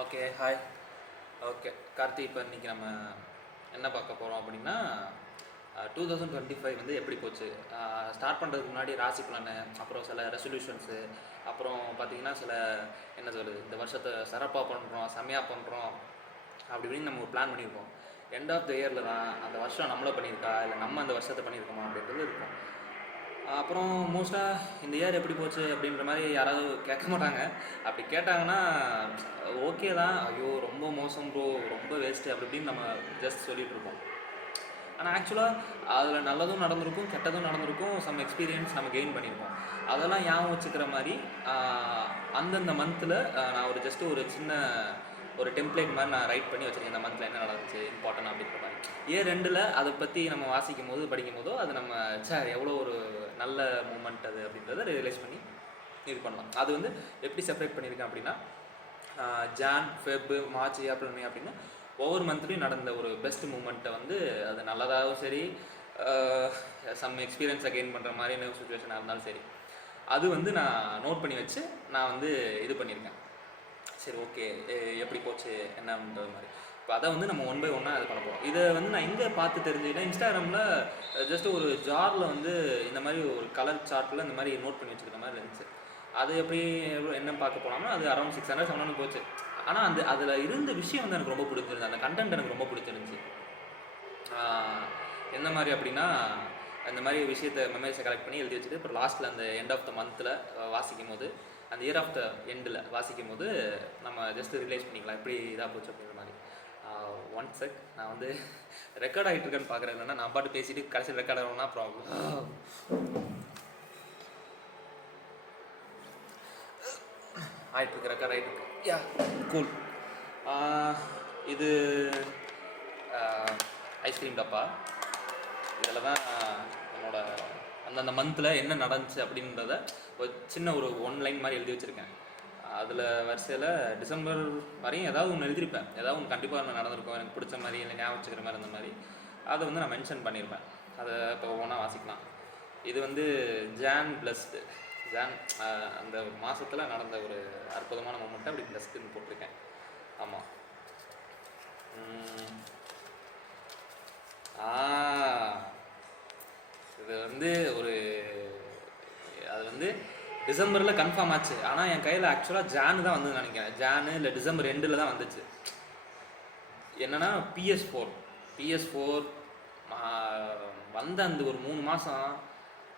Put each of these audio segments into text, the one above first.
Okay hi. Okay Karthi, இப்போ இன்றைக்கி நம்ம என்ன பார்க்க போகிறோம் அப்படின்னா 2025 வந்து எப்படி போச்சு. ஸ்டார்ட் பண்ணுறதுக்கு முன்னாடி ராசி பிளானு, அப்புறம் சில ரெசல்யூஷன்ஸு, அப்புறம் பார்த்திங்கன்னா சில என்ன சொல்கிறது, இந்த வருஷத்தை சிறப்பாக பண்ணுறோம், செம்மையாக பண்ணுறோம் அப்படி இப்படின்னு நம்ம ஒரு பிளான் பண்ணியிருக்கோம். எண்ட் ஆஃப் த இயரில் தான் அந்த வருஷம் நம்மளை பண்ணியிருக்கா இல்லை நம்ம அந்த வருஷத்தை பண்ணியிருக்கோமா அப்படின்றது இருக்கும். அப்புறம் மோஸ்ட்டாக இந்த இயர் எப்படி போச்சு அப்படின்ற மாதிரி யாராவது கேட்க மாட்டாங்க. அப்படி கேட்டாங்கன்னா ஓகே தான், ஐயோ ரொம்ப மோசம் ப்ரோ, ரொம்ப வேஸ்ட்டு அப்படி இப்படின்னு நம்ம ஜஸ்ட் சொல்லிகிட்ருப்போம். ஆனால் ஆக்சுவலாக அதில் நல்லதும் நடந்திருக்கும், கெட்டதும் நடந்திருக்கும், சம் எக்ஸ்பீரியன்ஸ் நம்ம கெயின் பண்ணியிருப்போம். அதெல்லாம் ஞாபகம் வச்சுக்கிற மாதிரி அந்தந்த மந்தில் நான் ஒரு சின்ன ஒரு டெம்ப்ளேட் மாதிரி நான் ரைட் பண்ணி வச்சுருக்கேன். இந்த மந்தில் என்ன நடந்துச்சு இம்பார்ட்டன்ட் அப்படின்ற மாதிரி. இயர் 2ல் அதை பற்றி நம்ம வாசிக்கும் போது படிக்கும் போதோ அது நம்ம எவ்வளோ ஒரு நல்ல மூமெண்ட் அது அப்படின்றத ரியலைஸ் பண்ணி இது பண்ணலாம். அது வந்து எப்படி செப்பரேட் பண்ணியிருக்கேன் அப்படின்னா ஜான், ஃபெப், மார்ச், ஏப்ரல், மே அப்படின்னு ஒவ்வொரு மந்த்லேயும் நடந்த ஒரு பெஸ்ட் மூமெண்ட்டை வந்து அது நல்லதாகவும் சரி, சம் எக்ஸ்பீரியன்ஸை கெயின் பண்ணுற மாதிரியான சுச்சுவேஷனாக இருந்தாலும் சரி, அது வந்து நான் நோட் பண்ணி வச்சு நான் வந்து இது பண்ணியிருக்கேன். சரி ஓகே எப்படி போச்சு என்னன்றது மாதிரி. இப்போ அதை வந்து நம்ம 1 by 1 இது பண்ண போகிறோம். இதை வந்து நான் எங்கே பார்த்து தெரிஞ்சுக்கிட்டேன், இன்ஸ்டாகிராமில் ஜஸ்ட் ஒரு ஜாரில் வந்து இந்த மாதிரி ஒரு கலர் சார்ட்டில் இந்த மாதிரி நோட் பண்ணி வச்சுக்கிற மாதிரி இருந்துச்சு. அது எப்படி என்ன பார்க்க போனோம்னா அது அரௌண்ட் 600 700 போச்சு. ஆனால் அதில் இருந்த விஷயம் வந்து எனக்கு ரொம்ப பிடிச்சிருந்துச்சு, அந்த கண்டென்ட் எனக்கு ரொம்ப பிடிச்சிருந்துச்சு. எந்த மாதிரி அப்படின்னா இந்த மாதிரி விஷயத்தை மெமரிஸை கலெக்ட் பண்ணி எழுதி வச்சுட்டு அப்புறம் லாஸ்ட்டில் அந்த எண்ட் ஆஃப் த மந்தில் வாசிக்கும் போது, அந்த இயர் ஆஃப் த எண்டில் வாசிக்கும் போது நம்ம ஜஸ்ட்டு ரிலைஸ் பண்ணிக்கலாம் எப்படி இதாக போச்சு அப்படின்ற மாதிரி. ஒன் செக், நான் வந்து ரெக்கார்ட் ஆகிட்டு இருக்கேன்னு பார்க்குறேன். இல்லைன்னா நான் பாட்டு பேசிட்டு கடைசியில் ரெக்கார்ட் ஆகணும்னா ப்ராப்ளம். ஆகிட்டுருக்கு, ரெக்கார்ட் ஆகிட்டுருக்கு. யா கூல். இது ஐஸ்கிரீம் டப்பா. இதில் தான் என்னோட அந்தந்த மந்தில் என்ன நடந்துச்சு அப்படின்றத ஒரு சின்ன ஒரு 1 லைன் மாதிரி எழுதி வச்சுருக்கேன். அதில் வரிசையில் டிசம்பர் வரையும் ஏதாவது ஒன்று எழுதியிருப்பேன், ஏதாவது ஒன்று கண்டிப்பாக ஒன்று நடந்திருக்கும் எனக்கு பிடிச்ச மாதிரி இல்லை ஞாபகம் வச்சுக்கிற மாதிரி இருந்த மாதிரி. அதை வந்து நான் மென்ஷன் பண்ணியிருப்பேன். அதை இப்போ ஒவ்வொன்றா வாசிக்கலாம். இது வந்து ஜான் ப்ளஸ்டு, ஜான் அந்த மாதத்தில் நடந்த ஒரு அற்புதமான மூமெண்ட்டை அப்படி ப்ளஸ்டுன்னு போட்டிருக்கேன். ஆமாம். இது வந்து அது வந்து டிசம்பரில் கன்ஃபார்ம் ஆச்சு. ஆனால் என் கையில் ஆக்சுவலாக ஜானு தான் வந்து நினைக்கிறேன். ஜானு இல்லை டிசம்பர் 2ல் தான் வந்துச்சு. என்னென்னா PS4 வந்த அந்த ஒரு 3 மாதம்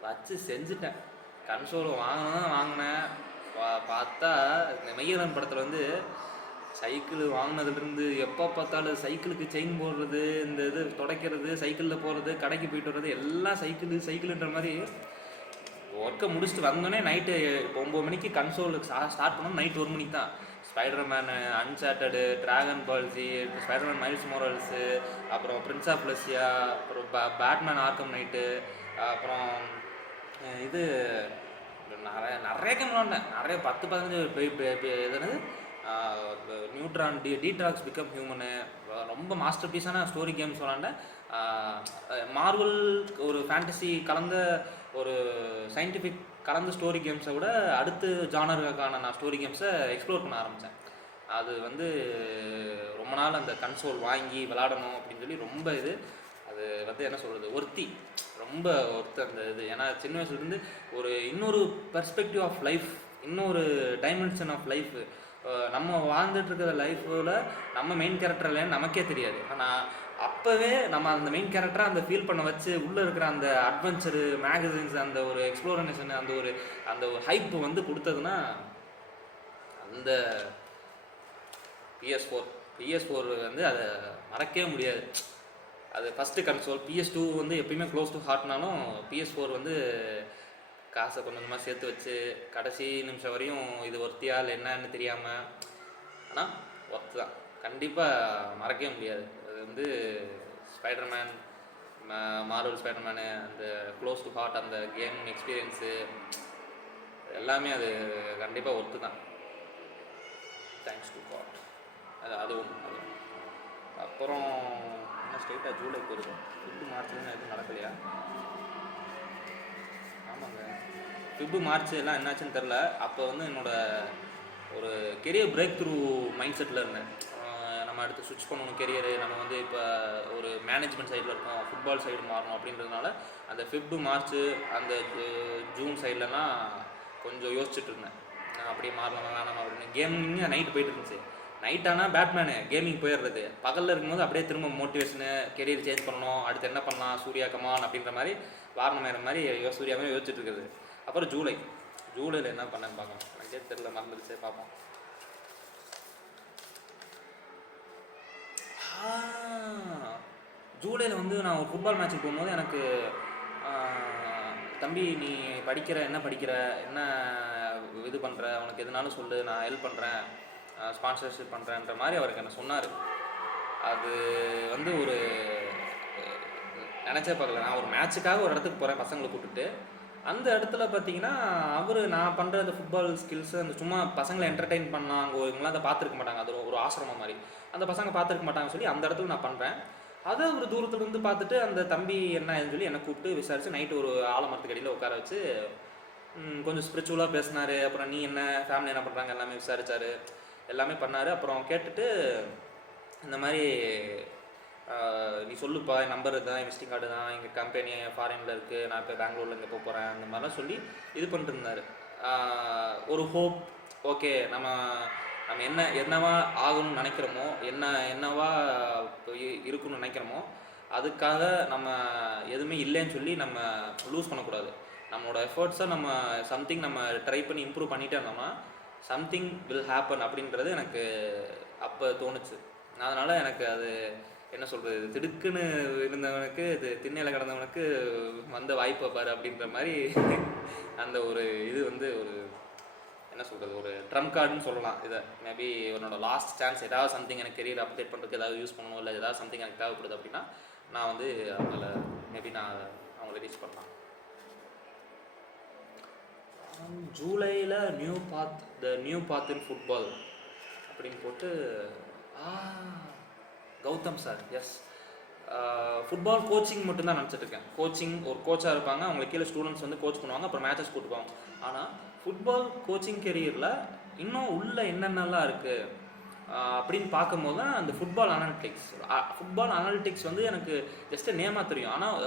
வச்சு செஞ்சுட்டேன். கன்சோல் வாங்கினேன். பார்த்தா இந்த மெய்யலன் படத்தில் வந்து சைக்கிள் வாங்கினதுலேருந்து எப்போ பார்த்தாலும் சைக்கிளுக்கு செயின் போடுறது, இந்த இது துடைக்கிறது, சைக்கிளில் போகிறது, கடைக்கு போயிட்டு வர்றது எல்லாம் சைக்கிளுன்ற மாதிரி. ஒர்க்கை முடிச்சுட்டு வந்தோடனே நைட்டு இப்போ 9 மணிக்கு கன்சோலுக்கு ஸ்டார்ட் பண்ணோம். நைட் 1 மணிக்கு தான் ஸ்பைடர்மேனு, அன்சார்ட்டடு, ட்ராகன் பால்ஸி, ஸ்பைடர்மேன் மைல்ஸ் மோரல்ஸு, அப்புறம் பிரின்ஸ் ஆஃப் பெர்சியா, அப்புறம் பேட்மேன் ஆர்க்கம் நைட்டு, அப்புறம் இது நிறைய கேம் விளாண்டேன். நிறைய 10-15 எதுனது நியூட்ரான், டீட்ராக்ஸ் பிகம் ஹியூமனு, ரொம்ப மாஸ்டர் பீஸான ஸ்டோரி கேம்ஸ் விளாண்டேன். மார்வல் ஒரு ஃபேண்டசி கலந்த ஒரு சயின்டிஃபிக் கலந்த ஸ்டோரி கேம்ஸை விட அடுத்து ஜானருக்கான நான் ஸ்டோரி கேம்ஸை எக்ஸ்ப்ளோர் பண்ண ஆரம்பித்தேன். அது வந்து ரொம்ப நாள் அந்த கன்சோல் வாங்கி விளாடணும் அப்படின்னு சொல்லி ரொம்ப அது வந்து என்ன சொல்கிறது, ரொம்ப அந்த இது. ஏன்னா சின்ன வயசுலேருந்து இன்னொரு பெர்ஸ்பெக்டிவ் ஆஃப் லைஃப், இன்னொரு டைமென்ஷன் ஆஃப் லைஃப், நம்ம வாழ்ந்துட்டு இருக்கிற லைஃப்பில் நம்ம மெயின் கேரக்டர் இல்லைன்னு நமக்கே தெரியாது. ஆனால் அப்போவே நம்ம அந்த மெயின் கேரக்டரை அந்த ஃபீல் பண்ண வச்சு உள்ளே இருக்கிற அந்த அட்வென்ச்சரு, மேகசின்ஸ், அந்த ஒரு எக்ஸ்ப்ளோரேஷன், அந்த ஒரு ஹைப் வந்து கொடுத்ததுன்னா அந்த PS4 வந்து அதை மறக்கவே முடியாது. அது ஃபஸ்ட்டு கன்சோல். PS2 வந்து எப்பயுமே க்ளோஸ் டு ஹார்ட்னாலும் PS4 வந்து காசை கொஞ்சமாக சேர்த்து வச்சு கடைசி நிமிஷம் வரையும் இது ஒர்த்தியா இல்லை என்னன்னு தெரியாமல், ஆனால் ஒர்த்து தான், கண்டிப்பாக மறக்கவே முடியாது. அது வந்து ஸ்பைடர்மேன், மார்வல் ஸ்பைடர்மேனு, அந்த க்ளோஸ் டு ஹார்ட், அந்த கேம் எக்ஸ்பீரியன்ஸு எல்லாமே அது கண்டிப்பாக ஒர்த்து தான். Thanks to God. அது ஒன்று. அப்புறம் என்ன ஸ்ட்ரெயிட்டாக ஜூலை போகுது. மார்ச்லாம் எதுவும் நடக்கலையா? ஆமாங்க, மார்ச் எல்லாம் என்னாச்சுன்னு தெரில. அப்போ வந்து என்னோடய ஒரு career break through mind settle இருந்தேன். நம்ம அடுத்து ஸ்விட்ச் பண்ணணும் கெரியரு, நம்ம வந்து இப்போ ஒரு மேனேஜ்மெண்ட் சைடில் இருக்கோம், ஃபுட்பால் சைடு மாறணும் அப்படின்றதுனால அந்த மார்ச் அந்த ஜூன் சைட்லலாம் கொஞ்சம் யோசிச்சுட்டு இருந்தேன். நான் அப்படியே மாறலாம் வேணாம் அப்படின்னு. கேமிங் நைட்டு போயிட்டு இருந்துச்சு. நைட் ஆனால் பேட்மேனு கேமிங் போயிடுறது, பகலில் இருக்கும்போது அப்படியே திரும்ப மோட்டிவேஷனு, கெரியர் சேஞ்ச் பண்ணணும், அடுத்து என்ன பண்ணலாம், சூர்யா கமான் அப்படின்ற மாதிரி வாரணம் மாதிரி சூர்யாவே யோசிச்சுட்டு இருக்குது. அப்புறம் ஜூலையில் என்ன பண்ணேன்னு பார்க்கலாம், எனக்கே தெரியல, மறந்துடுச்சு, பார்ப்போம். ஜூலையில் வந்து நான் ஒரு ஃபுட்பால் மேட்ச்சுக்கு போகும்போது எனக்கு தம்பி நீ என்ன படிக்கிற, என்ன இது பண்ணுற, உனக்கு எதுனாலும் சொல்லு, நான் ஹெல்ப் பண்ணுறேன், ஸ்பான்சர்ஷிப் பண்ணுறேன்ற மாதிரி அவருக்கு என்ன சொன்னார். அது வந்து ஒரு நினச்சே பார்க்கல. நான் ஒரு மேட்ச்சுக்காக ஒரு இடத்துக்கு போகிறேன் பசங்களை கூப்பிட்டுட்டு, அந்த இடத்துல பார்த்தீங்கன்னா நான் பண்ணுற அந்த ஃபுட்பால் ஸ்கில்ஸு, அந்த சும்மா பசங்களை என்டர்டெயின் பண்ணலாம், அங்கே இவங்களாம் அதை பார்த்துருக்க மாட்டாங்க, அது ஒரு ஆசிரமம் மாதிரி, அந்த பசங்க பார்த்துருக்க மாட்டாங்கன்னு சொல்லி அந்த இடத்துல நான் பண்ணுறேன். அதை ஒரு தூரத்துலேருந்து பார்த்துட்டு அந்த தம்பி என்ன ஏதுன்னு சொல்லி என்னை கூப்பிட்டு விசாரித்து நைட்டு ஒரு ஆலமரத்துக்கு அடியில் உட்கார வச்சு கொஞ்சம் ஸ்பிரிச்சுவலாக பேசினார். அப்புறம் நீ என்ன, ஃபேமிலி என்ன பண்ணுறாங்க எல்லாமே விசாரித்தார், எல்லாமே பண்ணார். அப்புறம் கேட்டுட்டு இந்த மாதிரி நீ சொல்லுப்பா, என் நம்பர் தான், என் விசிட்டிங் கார்டு தான், எங்கள் கம்பெனி ஃபாரினில் இருக்குது, நான் இப்போ பெங்களூரில் இங்கே போக போகிறேன், அந்த மாதிரிலாம் சொல்லி இது பண்ணிட்டு இருந்தார். ஒரு ஹோப், ஓகே நம்ம என்னவா ஆகணும்னு நினைக்கிறோமோ, என்னவா இருக்கணும்னு நினைக்கிறோமோ, அதுக்காக நம்ம எதுவுமே இல்லைன்னு சொல்லி நம்ம லூஸ் பண்ணக்கூடாது. நம்மளோட எஃபர்ட்ஸை நம்ம சம்திங் நம்ம ட்ரை பண்ணி இம்ப்ரூவ் பண்ணிகிட்டே இருந்தோம்னா சம்திங் வில் ஹேப்பன் அப்படின்றது எனக்கு அப்போ தோணுச்சு. அதனால் எனக்கு அது என்ன சொல்கிறது, திடுக்குன்னு இருந்தவனுக்கு இது திண்ணையில் கிடந்தவனுக்கு வந்த வாய்ப்பை பாரு அப்படின்ற மாதிரி அந்த ஒரு இது வந்து ஒரு என்ன சொல்கிறது, ஒரு ட்ரம் கார்டுன்னு சொல்லலாம். இதை மேபி என்னோட லாஸ்ட் சான்ஸ், ஏதாவது சம்திங் எனக்கு கெரியர் அப்டேட் பண்ணுறதுக்கு ஏதாவது யூஸ் பண்ணணும், இல்லை ஏதாவது சம்திங் எனக்கு தேவைப்படுது அப்படின்னா நான் வந்து அவங்கள மேபி நான் அவங்கள ரீச் பண்ணலாம். ஜூலையில் நியூ பாத் இன் ஃபுட்பால் அப்படின்னு போட்டு Gautham sir, yes, football coaching மட்டும்தான் நினச்சிட்ருக்கேன். கோச்சிங் ஒரு கோச்சாக இருப்பாங்க, அவங்களுக்கு கீழே ஸ்டூடெண்ட்ஸ் வந்து கோச் பண்ணுவாங்க, அப்புறம் மேட்சஸ் கூட்டுப்பாங்க. ஆனால் ஃபுட்பால் கோச்சிங் கெரியரில் இன்னும் உள்ள என்னென்னலாம் இருக்குது அப்படின்னு பார்க்கும்போது தான் அந்த ஃபுட்பால் அனாலிட்டிக்ஸ் வந்து எனக்கு ஜஸ்ட்டு நேமாக தெரியும். ஆனால்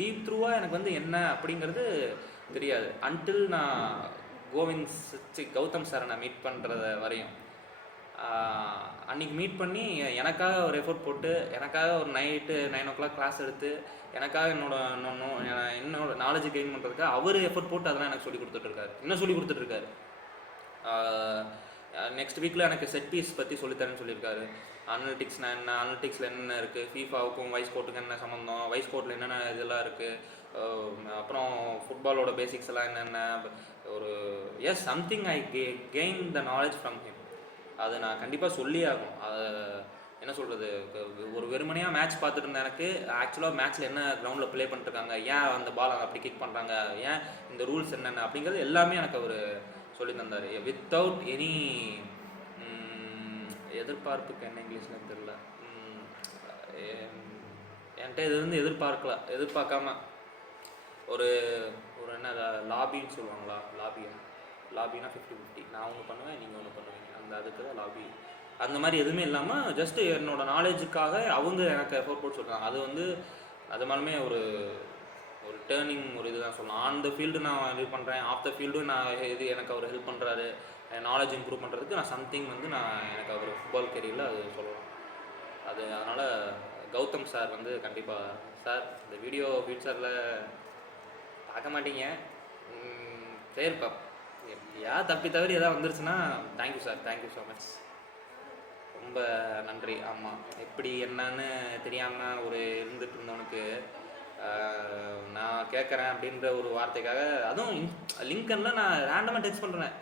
டீப் த்ரூவாக எனக்கு வந்து என்ன அப்படிங்கிறது தெரியாது அன்டில் நான் கௌதம் சாரை நான் மீட் பண்ணுறத வரையும். அன்றைக்கி மீட் பண்ணி எனக்காக ஒரு எஃபோர்ட் போட்டு, எனக்காக ஒரு நைட்டு 9 o'clock கிளாஸ் எடுத்து, எனக்காக என்னோட நாலேஜ் கெயின் பண்ணுறதுக்காக அவர் எஃபோர்ட் போட்டு அதெல்லாம் எனக்கு சொல்லி கொடுத்துட்ருக்காரு, இன்னும் சொல்லி கொடுத்துட்ருக்காரு. நெக்ஸ்ட் வீக்கில் எனக்கு செட் பீஸ் பற்றி சொல்லித்தரேன்னு சொல்லியிருக்காரு. அனலிட்டிக்ஸ்னா என்ன, அனலிட்டிக்ஸில் என்னென்ன இருக்குது, ஃபீஃபாவுக்கும் வைஸ் கோட்டுக்கும் என்ன சம்மந்தம், வைஸ் கோட்டில் என்னென்ன இதெல்லாம் இருக்குது, அப்புறம் ஃபுட்பாலோட பேசிக்ஸ் எல்லாம் என்னென்ன, ஒரு something I gain the knowledge from him. அது நான் கண்டிப்பாக சொல்லியே ஆகும். அதை என்ன சொல்கிறது, ஒரு வெறுமனையாக மேட்ச் பார்த்துட்டு இருந்தேன். எனக்கு ஆக்சுவலாக மேட்ச்சில் என்ன கிரவுண்டில் ப்ளே பண்ணிட்டுருக்காங்க, ஏன் அந்த பால் அப்படி கிக் பண்ணுறாங்க, ஏன் இந்த ரூல்ஸ் என்னென்ன அப்படிங்கிறது எல்லாமே எனக்கு அவர் சொல்லி தந்தார். வித்தவுட் எனி எதிர்பார்ப்புக்கு என்ன இங்கிலீஷில் தெரியல, என்கிட்ட இது வந்து எதிர்பார்க்காம ஒரு என்ன லாபின்னு சொல்லுவாங்களா, லாபினா 50-50, நான் ஒன்று பண்ணுவேன் நீங்கள் ஒன்று பண்ணுவீங்க, அந்த அதுக்கு தான் லாபி. அந்த மாதிரி எதுவுமே இல்லாமல் ஜஸ்ட்டு என்னோடய நாலேஜுக்காக அவங்க எனக்கு எஃபோர்ட் போட்டு சொல்கிறாங்க. அது வந்து அது மேலுமே ஒரு டேர்னிங் ஒரு இது தான் சொல்லலாம். ஆன் த ஃபீல்டு நான் இது பண்ணுறேன், ஆஃப் த ஃபீல்டு நான் இது எனக்கு அவர் ஹெல்ப் பண்ணுறாரு, நாலேஜ் இம்ப்ரூவ் பண்ணுறதுக்கு நான் சம்திங் வந்து எனக்கு அவர் ஃபுட்பால் கெரியரில் அது சொல்லலாம். அதனால் கௌதம் சார் வந்து கண்டிப்பாக சார் இந்த வீடியோ ஃபியூச்சரில் பார்க்க மாட்டீங்க, சரிப்பா, தவிர எதாவது வந்துருச்சுன்னா thank you sir, thank you so much, ரொம்ப நன்றி. ஆமாம், எப்படி என்னன்னு தெரியாமல் இருந்துட்டு இருந்தவனுக்கு நான் கேட்குறேன் அப்படின்ற ஒரு வார்த்தைக்காக, அதுவும் லிங்கனில் நான் ரேண்டமாக டெக்ஸ்ட் பண்ணுறேன்,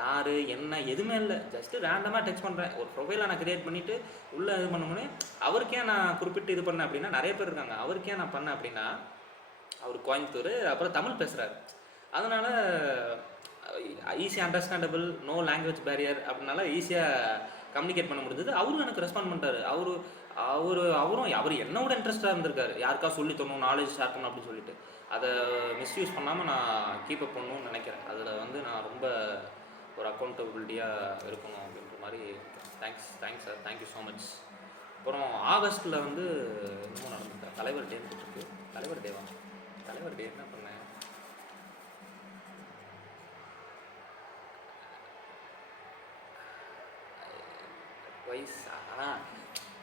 யார் என்ன எதுவுமே இல்லை, ஜஸ்ட்டு ரேண்டமாக டெக்ஸ்ட் பண்ணுறேன். ஒரு ப்ரொஃபைலை நான் க்ரியேட் பண்ணிவிட்டு உள்ளே இது பண்ணமுன்னே அவருக்கே நான் குறிப்பிட்டு இது பண்ணேன் அப்படின்னா நிறைய பேர் இருக்காங்க. அவருக்கே நான் பண்ணேன் அப்படின்னா அவர் கோயம்புத்தூர், அப்புறம் தமிழ் பேசுகிறார், அதனால் ஈஸியாக அண்டர்ஸ்டாண்டபிள், நோ லாங்குவேஜ் பேரியர் அப்படின்னால ஈஸியாக கம்யூனிகேட் பண்ண முடிஞ்சது. அவரும் எனக்கு ரெஸ்பாண்ட் பண்ணிட்டாரு. அவர் என்னோட இன்ட்ரெஸ்ட்டாக இருந்திருக்காரு, யாருக்கா சொல்லி தரணும், நாலேஜ் ஷேர் பண்ணணும் அப்படின்னு சொல்லிட்டு. அதை மிஸ்யூஸ் பண்ணாமல் நான் கீப் அப் பண்ணணும்னு நினைக்கிறேன். அதில் வந்து நான் ரொம்ப ஒரு அக்கௌண்டபிலிட்டியாக இருக்கணும் அப்படின்ற மாதிரி. Thanks sir, thank you so much. அப்புறம் ஆகஸ்ட்டில் வந்து இன்னமும் நடந்துருக்கா தலைவர் டேன்னு போட்டுருக்கு. தலைவர் டேவா? தலைவர் டே என்ன பண்ணேன்?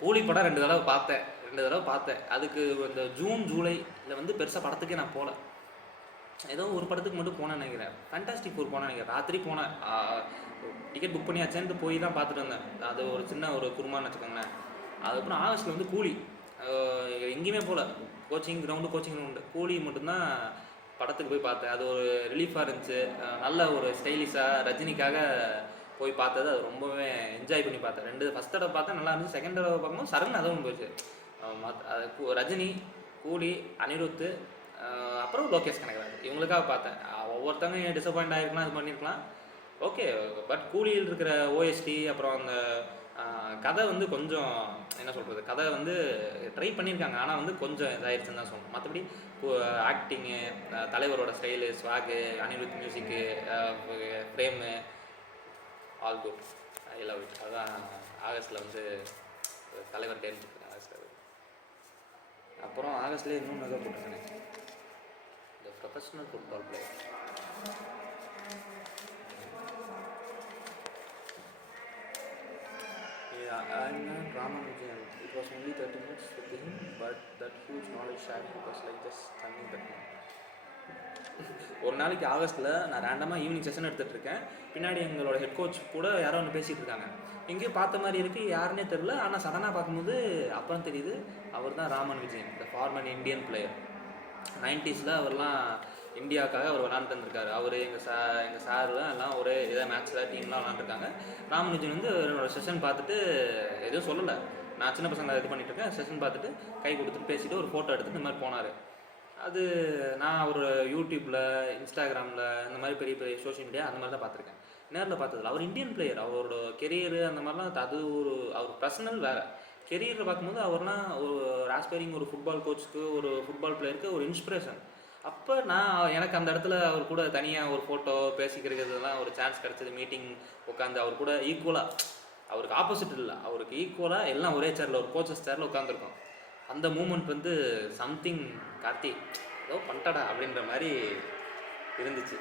கூலி படம் 2 தடவை பார்த்தேன். அதுக்கு இந்த ஜூன் ஜூலையில் வந்து பெருசாக படத்துக்கே நான் போகல. ஏதோ ஒரு படத்துக்கு மட்டும் போனேன்னு நினைக்கிறேன். ஃபேண்டாஸ்டிக் ஃபோர் போனேன் நினைக்கிறேன். ராத்திரி போனேன். டிக்கெட் புக் பண்ணியாச்சேன்ட்டு போய் தான் பார்த்துட்டு வந்தேன். அது ஒரு சின்ன ஒரு குருமான்னு வச்சுக்கோங்களேன். அதுக்கப்புறம் ஆகஸ்ட்டில் வந்து கூலி. எங்கேயுமே போகல. கோச்சிங் கிரவுண்டு கூலி மட்டும்தான் படத்துக்கு போய் பார்த்தேன். அது ஒரு ரிலீஃபாக இருந்துச்சு. நல்ல ஒரு ஸ்டைலிஷாக ரஜினிக்காக போய் பார்த்தது. அது ரொம்பவே என்ஜாய் பண்ணி பார்த்தேன். ஃபஸ்ட் தடவை பார்த்தேன் நல்லா இருந்துச்சு. செகண்ட் தடவை பார்க்கும்போது சரண் அதுவும் போயிடுச்சு. ரஜினி, கூலி, அனிருத்து, அப்புறம் லோகேஷ் கனகராஜ் இவங்களுக்காக பார்த்தேன். ஒவ்வொருத்தவங்க டிசப்பாயிண்ட் ஆகிருக்கலாம், இது பண்ணியிருக்கலாம். ஓகே, பட் கூலியில் இருக்கிற ஓஎஸ்டி அப்புறம் அந்த கதை வந்து கொஞ்சம் என்ன சொல்கிறது, கதை வந்து ட்ரை பண்ணியிருக்காங்க. ஆனால் வந்து கொஞ்சம் இதாகிடுச்சுன்னு தான் சொல்லணும். மற்றபடி ஆக்டிங்கு, தலைவரோட style, ஸ்வாகு, Anirudh music, frame, all good. I love it. அதுதான் ஆகஸ்ட்டில் வந்து தலைவர் டேன்னு போட்டுருக்கேன் ஆகஸ்ட்டில். அப்புறம் ஆகஸ்ட்லேயே இன்னும் நகை போட்டிருக்கேன். இந்த professional football player. I'm not Ramanujan. It was only 30 minutes with him, but that huge knowledge sharing was like just stunning that man. ஒரு நாளைக்கு ஆகஸ்ட்டில் நான் ரேண்டமாக ஈவினிங் செஷன் எடுத்துகிட்ருக்கேன். பின்னாடி எங்களோட ஹெட் கோச் கூட யாரோ ஒன்று பேசிகிட்டு இருக்காங்க. எங்கேயோ பார்த்த மாதிரி இருக்குது, யாருன்னே தெரில. ஆனால் சடனாக பார்க்கும்போது அப்புறம் தெரியுது அவர் தான் ராமன் விஜயன், இந்த ஃபார்மர் இந்தியன் பிளேயர். 90s அவர்லாம் இந்தியாவுக்காக அவர் விளாண்டு வந்திருக்காரு. அவர் எங்கள் சார் எல்லாம் ஒரே இதை மேட்ச்சில் டீம்லாம் விளாண்டுருக்காங்க. ராமன் விஜயன் வந்து என்னோடய செஷன் பார்த்துட்டு எதுவும் சொல்லலை. நான் சின்ன பசங்களை இது பண்ணிகிட்ருக்கேன். செஷன் பார்த்துட்டு கை கொடுத்துட்டு பேசிவிட்டு ஒரு ஃபோட்டோ எடுத்துகிட்டு இந்த மாதிரி போனார். அது நான் ஒரு யூடியூப்பில், இன்ஸ்டாகிராமில், இந்த மாதிரி பெரிய பெரிய சோஷியல் மீடியா அந்த மாதிரி தான் பார்த்துருக்கேன். நேரில் பார்த்ததில்ல. அவர் இந்தியன் பிளேயர். அவரோட கெரியரு அந்த மாதிரிலாம் அது ஒரு அவர் பர்சனல் வேறு. கெரியரில் பார்க்கும்போது அவர்லாம் ஒரு ஆஸ்பைரிங் ஒரு ஃபுட்பால் கோச்சுக்கு, ஒரு ஃபுட்பால் பிளேயருக்கு ஒரு இன்ஸ்பிரேஷன். அப்போ நான் எனக்கு அந்த இடத்துல அவர் கூட தனியாக ஒரு ஃபோட்டோ பேசிக்கிறதுலாம் ஒரு சான்ஸ் கிடச்சிது. மீட்டிங் உட்காந்து அவர் கூட ஈக்குவலாக, அவருக்கு ஆப்போசிட் இல்லை, அவருக்கு ஈக்குவலாக எல்லாம் ஒரே சேரில், ஒரு கோச்சஸ் சேரில் உட்காந்துருக்கோம். அந்த மூமெண்ட் வந்து சம்திங் கார்த்தி ஏதோ பண்ணிட்டடா அப்படின்ற மாதிரி இருந்துச்சு.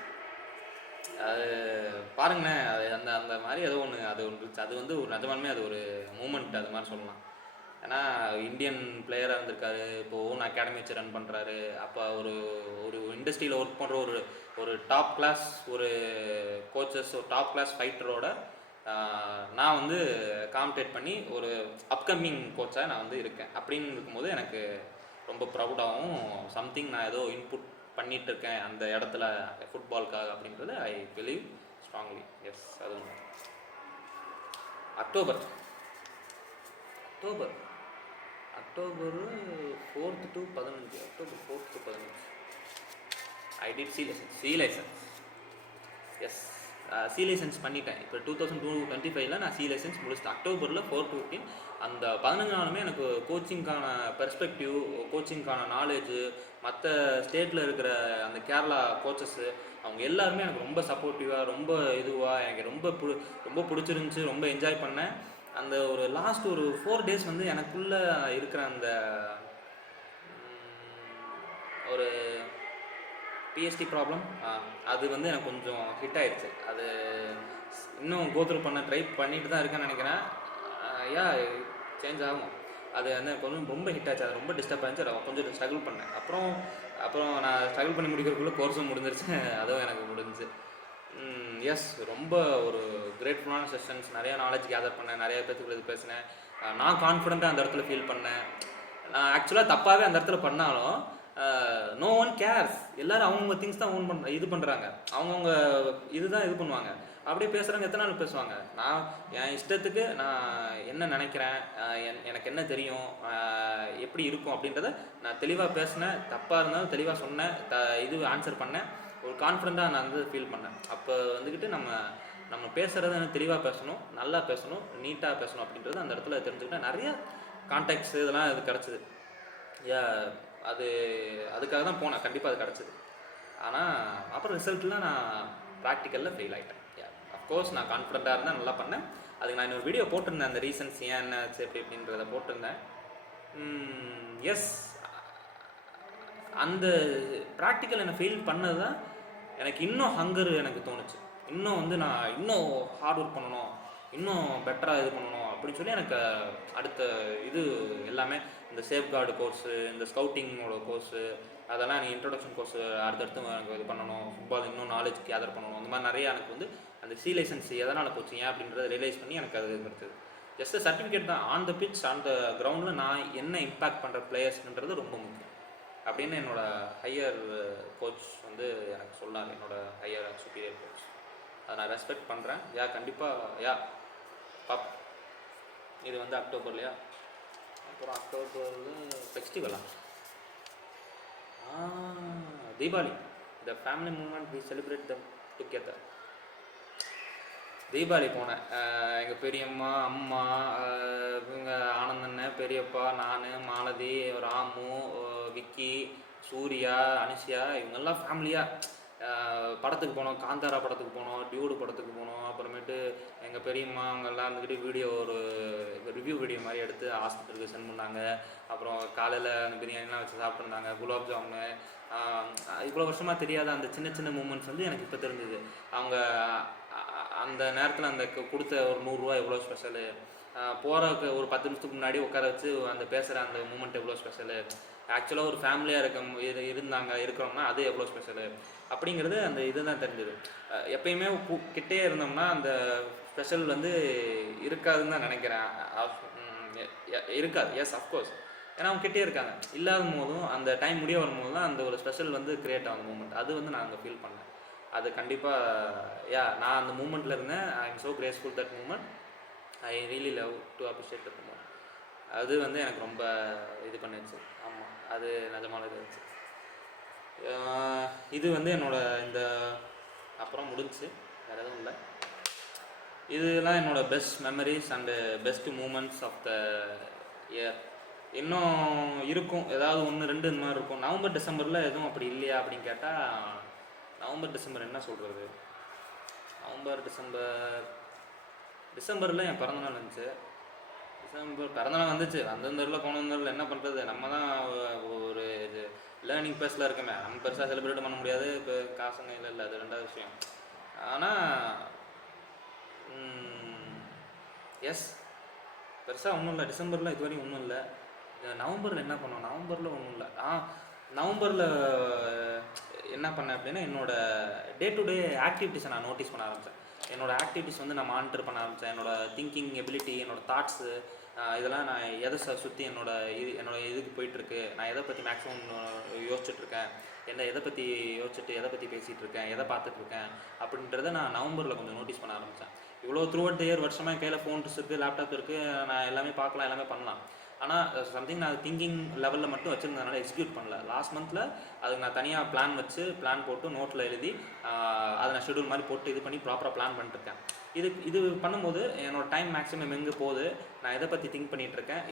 அது பாருங்கண்ணே, அது அந்த அந்த மாதிரி ஏதோ ஒன்று இருந்துச்சு. அது வந்து ஒரு நிஜமாலுமே அது ஒரு மூமெண்ட் அது மாதிரி சொல்லலாம். ஏன்னா இந்தியன் பிளேயராக இருந்திருக்காரு. இப்போ ஓன் அகாடமி வச்சு ரன் பண்ணுறாரு. அப்போ ஒரு ஒரு இண்டஸ்ட்ரியில் ஒர்க் பண்ணுற ஒரு டாப் கிளாஸ் ஒரு கோச்சஸ், ஒரு டாப் கிளாஸ் ஃபைட்டரோட நான் வந்து காம்படேட் பண்ணி ஒரு அப்கமிங் கோச்சாக நான் வந்து இருக்கேன். அப்படின்னு இருக்கும்போது எனக்கு ரொம்ப ப்ரௌடாகவும் சம்திங் நான் ஏதோ இன்புட் பண்ணிகிட்ருக்கேன் அந்த இடத்துல ஃபுட்பாலுக்காக அப்படின்றது ஐ பிலீவ் ஸ்ட்ராங்லி. எஸ், அது October 4th to 15. October 4th to 15 I did C license. Yes, C licence பண்ணிட்டேன். இப்போ 2025 நான் சி லைசன்ஸ் முடிச்சிட்டேன். அக்டோபரில் 4 to 15. அந்த 15 நாளுமே எனக்கு கோச்சிங்க்கான பெர்ஸ்பெக்டிவ், கோச்சிங்க்கான நாலேஜு, மற்ற ஸ்டேட்டில் இருக்கிற அந்த கேரளா கோச்சஸ்ஸு அவங்க எல்லாருமே எனக்கு ரொம்ப சப்போர்ட்டிவாக, ரொம்ப இதுவாக, எனக்கு ரொம்ப பிடிச்சிருந்துச்சி. ரொம்ப என்ஜாய் பண்ணேன். அந்த ஒரு லாஸ்ட் ஒரு 4 days வந்து எனக்குள்ளே இருக்கிற அந்த ஒரு பிஎஸ்டி ப்ராப்ளம் அது வந்து எனக்கு கொஞ்சம் ஹிட் ஆகிடுச்சு. அது இன்னும் கோத்ரூ ட்ரை பண்ணிட்டு தான் இருக்கேன்னு நினைக்கிறேன். சேஞ்ச் ஆகும். அது வந்து கொஞ்சம் ரொம்ப ஹிட் ஆச்சு. அது ரொம்ப டிஸ்டர்ப் ஆச்சு. கொஞ்சம் ஸ்ட்ரகிள் பண்ணேன். அப்புறம் நான் ஸ்ட்ரகிள் பண்ணி முடிக்கிறதுக்குள்ளே கோர்ஸும் முடிஞ்சிருச்சு. அதுவும் எனக்கு முடிஞ்சிச்சு. எஸ், ரொம்ப ஒரு கிரேட்ஃபுல்லான செஷன்ஸ். நிறையா நாலேஜ் கேதர் பண்ணேன். நிறைய பேத்துக்குள்ள இது பேசினேன். நான் கான்ஃபிடென்ட்டாக அந்த இடத்துல ஃபீல் பண்ணேன். நான் ஆக்சுவலாக தப்பாகவே அந்த இடத்துல பண்ணாலும் நோ ஒன் கேர்ஸ். எல்லோரும் அவங்கவுங்க திங்ஸ் தான் இது பண்ணுறாங்க. அவங்கவுங்க இதுதான் இது பண்ணுவாங்க. அப்படியே பேசுகிறாங்க. எத்தனை நாள் பேசுவாங்க? நான் என் இஷ்டத்துக்கு நான் என்ன நினைக்கிறேன், எனக்கு என்ன தெரியும், எப்படி இருக்கும் அப்படின்றத நான் தெளிவாக பேசினேன். தப்பாக இருந்தாலும் தெளிவாக சொன்னேன். இது ஆன்சர் பண்ணேன். ஒரு கான்ஃபிடென்ட்டாக நான் வந்து ஃபீல் பண்ணேன். அப்போ வந்துக்கிட்டு நம்ம பேசுகிறத தெளிவாக பேசணும், நல்லா பேசணும், நீட்டாக பேசணும் அப்படின்றது அந்த இடத்துல தெரிஞ்சுக்கிட்டேன். நிறைய கான்டாக்ட்ஸ் இதெல்லாம் அது கிடச்சிது. அதுக்காக தான் போனேன். கண்டிப்பாக அது கிடச்சிது. ஆனால் அப்புறம் ரிசல்ட்லாம் நான் ப்ராக்டிக்கலில் ஃபெயில் ஆகிட்டேன். அஃப்கோர்ஸ் நான் கான்ஃபிடண்ட்டாக இருந்தால் நல்லா பண்ணேன். அதுக்கு நான் இன்னொரு வீடியோ போட்டிருந்தேன், அந்த ரீசன்ஸ் ஏன் என்ன ஆச்சு எப்படி அப்படின்றத போட்டிருந்தேன். எஸ், அந்த ப்ராக்டிக்கல் என்னை ஃபெயில் பண்ணது தான் எனக்கு இன்னும் ஹங்கர் எனக்கு தோணுச்சு. இன்னும் வந்து நான் இன்னும் ஹார்ட் ஒர்க் பண்ணணும், இன்னும் பெட்டராக இது பண்ணணும் அப்படின்னு சொல்லி எனக்கு அடுத்த இது எல்லாமே இந்த சேஃப்கார்டு கோர்ஸு, இந்த ஸ்கவுட்டிங்கோட கோர்ஸு, அதெல்லாம் எனக்கு இன்ட்ரொடக்ஷன் கோர்ஸு அடுத்தடுத்து எனக்கு இது பண்ணணும், ஃபுட்பால் இன்னும் நாலேஜ் கேதர் பண்ணணும், இந்த மாதிரி நிறையா எனக்கு வந்து அந்த சி லைசன்ஸ் எதனால் போச்சு ஏன் அப்படின்றத ரியலைஸ் பண்ணி எனக்கு அது இருக்குது. ஜஸ்ட் சர்டிஃபிகேட் தான். On the pitch on the கிரவுண்டில் நான் என்ன இம்பேக்ட் பண்ணுற பிளேயர்ஸ்ன்றது ரொம்ப முக்கியம் அப்படின்னு என்னோடய ஹையர் கோச் வந்து எனக்கு சொன்னார், என்னோடய ஹையர் சுப்பீரியர் கோச். அதை நான் ரெஸ்பெக்ட் பண்ணுறேன். கண்டிப்பாக பாப். இது வந்து அக்டோபர்லையா, அப்புறம் அக்டோபரில் ஃபெஸ்டிவலா, Deepavali. The family moment we celebrate them together. Deepavali போனேன். எங்கள் பெரியம்மா, அம்மா, இவங்க ஆனந்தண்ணன், பெரியப்பா, நான், மாலதி, ராமு, விக்கி, சூர்யா, அனுஷியா, இவங்கெல்லாம் ஃபேமிலியாக படத்துக்கு போனோம். காந்தாரா படத்துக்கு போனோம், டியூடு படத்துக்கு போனோம். அப்புறமேட்டு எங்கள் பெரியம்மா அவங்கெல்லாம் இருந்துக்கிட்டு வீடியோ ஒரு ரிவ்யூ வீடியோ மாதிரி எடுத்து ஹாஸ்பிட்டலுக்கு சென்ட் பண்ணாங்க. அப்புறம் காலையில் அந்த பிரியாணிலாம் வச்சு சாப்பிட்ருந்தாங்க, குலாப் ஜாமுனு. இவ்வளோ வருஷமாக தெரியாத அந்த சின்ன சின்ன மூமெண்ட்ஸ் வந்து எனக்கு இப்போ தெரிஞ்சுது. அவங்க அந்த நேரத்தில் அந்த கொடுத்த ஒரு 100 ரூபா எவ்வளோ ஸ்பெஷலு, போகிறதுக்கு ஒரு 10 நிமிஷத்துக்கு முன்னாடி உட்கார வச்சு அந்த பேசுகிற அந்த மூமெண்ட் எவ்வளோ ஸ்பெஷலு, ஆக்சுவலாக ஒரு ஃபேமிலியாக இருக்கிறோம்னா அது எவ்வளோ ஸ்பெஷலு அப்படிங்கிறது அந்த இது தான் தெரிஞ்சுது. எப்பயுமே கிட்டே இருந்தோம்னா அந்த ஸ்பெஷல் வந்து இருக்காதுன்னு தான் நினைக்கிறேன். இருக்காது. Yes, of course. ஏன்னா அவங்க கிட்டே இருக்காங்க. இல்லாத போதும் அந்த டைம் முடிய வரும்போது தான் அந்த ஒரு ஸ்பெஷல் வந்து கிரியேட் ஆகும் மூமெண்ட். அது வந்து நான் அங்கே ஃபீல் பண்ணேன். அது கண்டிப்பாக நான் அந்த மூமெண்ட்டில் இருந்தேன். I am so graceful that moment. I really love to appreciate that moment. அது வந்து எனக்கு ரொம்ப இது பண்ணிடுச்சு. ஆமாம், அது நிஜமான இது இருந்துச்சு. இது வந்து என்னோடய இந்த அப்புறம் முடிஞ்சு வேறு எதுவும் இல்லை. இதெல்லாம் என்னோடய best memories and best moments of the year. இன்னும் இருக்கும், ஏதாவது 1, 2 இந்த மாதிரி இருக்கும். நவம்பர் டிசம்பரில் எதுவும் அப்படி இல்லையா அப்படின்னு கேட்டால், நவம்பர் டிசம்பர் என்ன சொல்கிறது, டிசம்பரில் என் பிறந்தநாள் வந்துச்சு. பிறந்தநாள் வந்துச்சு, வந்திருந்தரில் போனதில் என்ன பண்ணுறது, நம்ம தான் ஒரு இது லேர்னிங் பேஸில் இருக்கமே, நம்ம பெருசாக செலிப்ரேட் பண்ண முடியாது. இப்போ காசுங்க இல்லை, அது 2வது விஷயம். ஆனால் எஸ், பெருசாக ஒன்றும் இல்லை. டிசம்பரில் இது வரையும் ஒன்றும் இல்லை. நவம்பரில் என்ன பண்ணோம், நவம்பரில் ஒன்றும் இல்லை. நவம்பரில் என்ன பண்ணேன் அப்படின்னா, என்னோடய டே டு டே ஆக்டிவிட்டீஸை நான் நோட்டீஸ் பண்ண ஆரம்பித்தேன். என்னோடய ஆக்டிவிட்டீஸ் வந்து நான் மானிட்டர் பண்ண ஆரம்பித்தேன். என்னோடய திங்கிங் எபிலிட்டி, என்னோடய தாட்ஸு, இதெல்லாம் நான் எதை சுற்றி என்னோடய இதுக்கு போயிட்டுருக்கு, நான் எதை பற்றி மேக்ஸிமம் யோசிச்சுட்ருக்கேன், எதை பற்றி யோசிச்சுட்டு எதை பற்றி பேசிகிட்டு இருக்கேன், எதை பார்த்துட்ருக்கேன் அப்படின்றத நான் நவம்பரில் கொஞ்சம் நோட்டீஸ் பண்ண ஆரம்பித்தேன். இவ்வளோ த்ரூ அவுட் த இயர் வருஷமாக கையில் ஃபோன்ஸ் இருக்குது, லேப்டாப் இருக்குது, நான் எல்லாமே பார்க்கலாம், எல்லாமே பண்ணலாம். ஆனால் சம்திங் நான் திங்கிங் லெவலில் மட்டும் வச்சுருந்ததுனால எக்ஸிக்யூட் பண்ணல. லாஸ்ட் மந்தில் அதுக்கு நான் தனியாக பிளான் போட்டு நோட்டில் எழுதி அதை நான் ஷெடியூல் மாதிரி போட்டு இது பண்ணி ப்ராப்பராக பிளான் பண்ணிட்டுருக்கேன். இது பண்ணும்போது என்னோடய டைம் மேக்ஸிமம் எங்கே போகுது, நான் எதை பற்றி திங்க் பண்ணிகிட்ருக்கேன்,